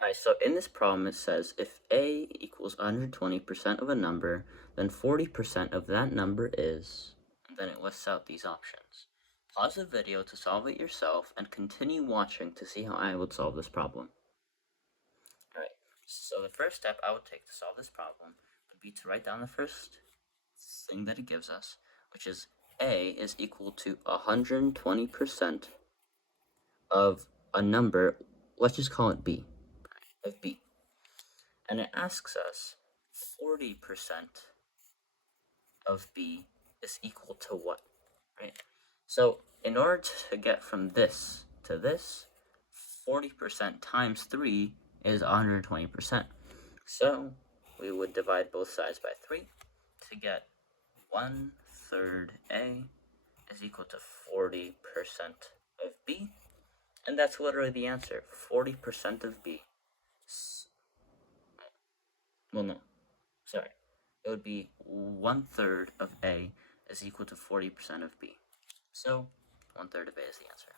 Alright, so in this problem it says if a equals 120% of a number, then 40% of that number is, and then it lists out these options. Pause the video to solve it yourself and continue watching to see how I would solve this problem. Alright, so the first step I would take to solve this problem would be to write down the first thing that it gives us, which is a is equal to 120% of a number, let's just call it b, of b. And it asks us 40% of b is equal to what, right? So in order to get from this to this, 40% times 3 is 120%. So we would divide both sides by 3 to get 1/3 a is equal to 40% of b. And that's literally the answer, 40% of b. Well, no, sorry. It would be 1/3 of a is equal to 40% of b. So 1/3 of a is the answer.